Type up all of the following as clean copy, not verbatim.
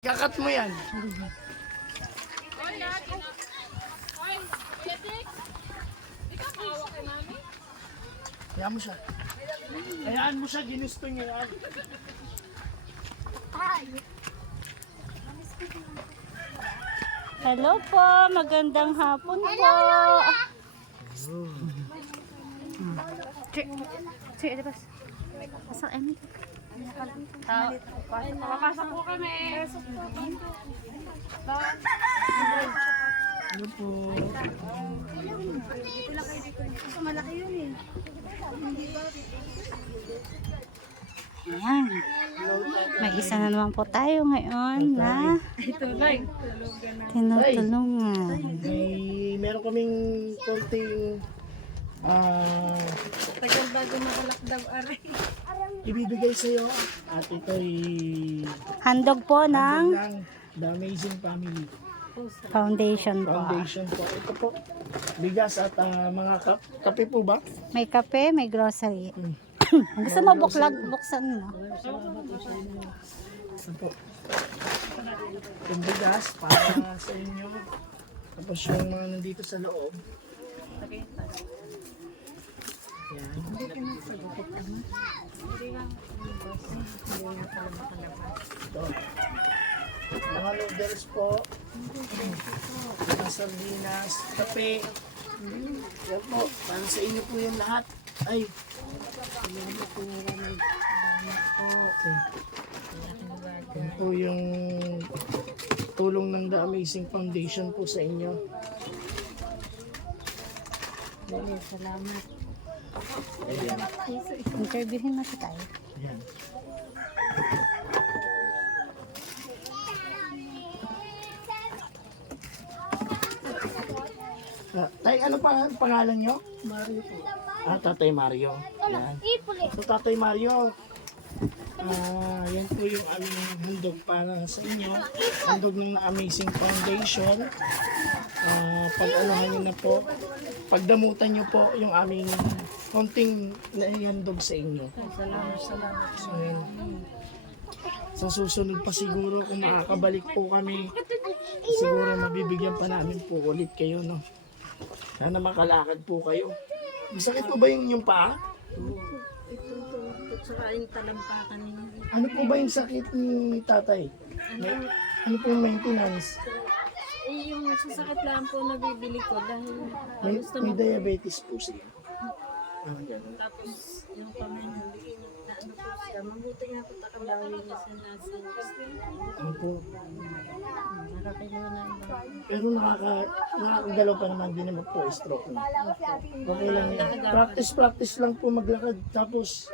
Kakat mo yan. Hayaan mo siya. Hayaan mo siya, ginusto niya yan. Hello po, magandang hapon po. Sige, labas. Pasok, Emily. Papasok po kami. Ano po? Dito lang kayo dito. Kasi malaki yun eh. Ayan. May isa na naman po tayo ngayon na tinutulungan. Meron kaming konting Tagal bago makalakdaw aray. ibibigay sa'yo at ito'y Handog po ng The Amazing Family foundation po. Foundation po. Ito po, bigas at mga kape po ba? May kape, may grocery. Gusto mo buksan mo. Ito po. Yung bigas para sa inyo. Tapos yung mga nandito sa loob. Yan. Ito. Mga noodles po. Mga sardinas, kape. Yan po, para sa inyo po yung lahat. Ay. Okay. Yan po yung tulong ng The Amazing Foundation po sa inyo. Salamat. Interviewin mo si tayo. Ayan. Tay, ano pa pangalan nyo? Mario po. Tatay Mario. Yan. So, Tatay Mario, yan po yung aming handog para sa inyo. Handog ng Amazing Foundation. Pag-anuhan nyo na po, pagdamutan nyo po yung aming konting naihandog sa inyo. Salamat. So, yan. Sa susunod pa siguro kung makakabalik po kami, siguro mabibigyan pa namin po ulit kayo, no? Sana makalakad po kayo. Masakit po ba yung inyong paa? Ito, saka yung talampakan niya. Ano po ba yung sakit ni tatay? Ano po yung maintenance? Yung sasakit lang po nabibili ko dahil May diabetes po siya. Ganun. tapos yung kamay hindi na ano po siya. Mabuti nga po takabawi niya sa nasa Ano po? nakakailaw na iba. Pero nakakagalaw pa naman, din naman po stroke na. Okay lang yan. Practice lang po maglakad. Tapos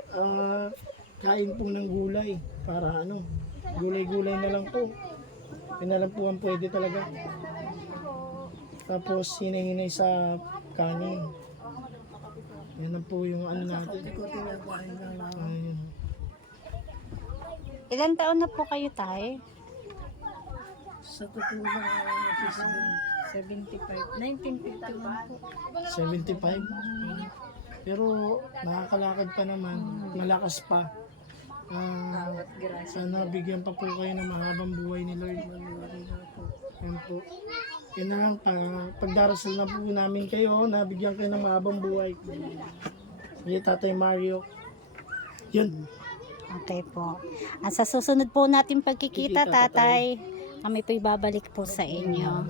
kain po ng gulay. Para gulay-gulay na lang po. Yun na lang po ang pwede talaga. Tapos hinay-hinay sa kanin. Yan na po yung natin. Ayun. Ilan taon na po kayo, tay? Sa totoo lang 75, 1951 po. 75. Pero nakakalakad pa naman. Malakas pa. Sana bigyan pa po kayo ng mahabang buhay ni Lord. Yan po. Yan na lang, pagdarasal na po namin kayo, nabigyan kayo ng mahabang buhay. Sige, Tatay Mario. Yun. Okay po. At sa susunod po natin pagkikita, tatay, kami po'y babalik po sa inyo.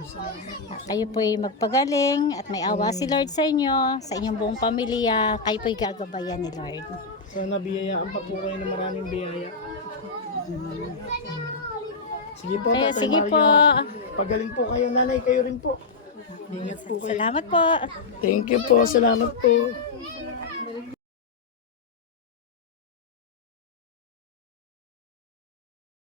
At kayo po'y magpagaling at may awa si Lord sa inyo, sa inyong buong pamilya, kayo po'y gagabayan ni Lord. Sana biyayaan pa po kayo ng maraming biyaya. Sige po, Tatay Sige Mario. po. Pagaling po kayo, nanay, kayo rin po. Ingat po kayo. Salamat po. Thank you po, salamat po.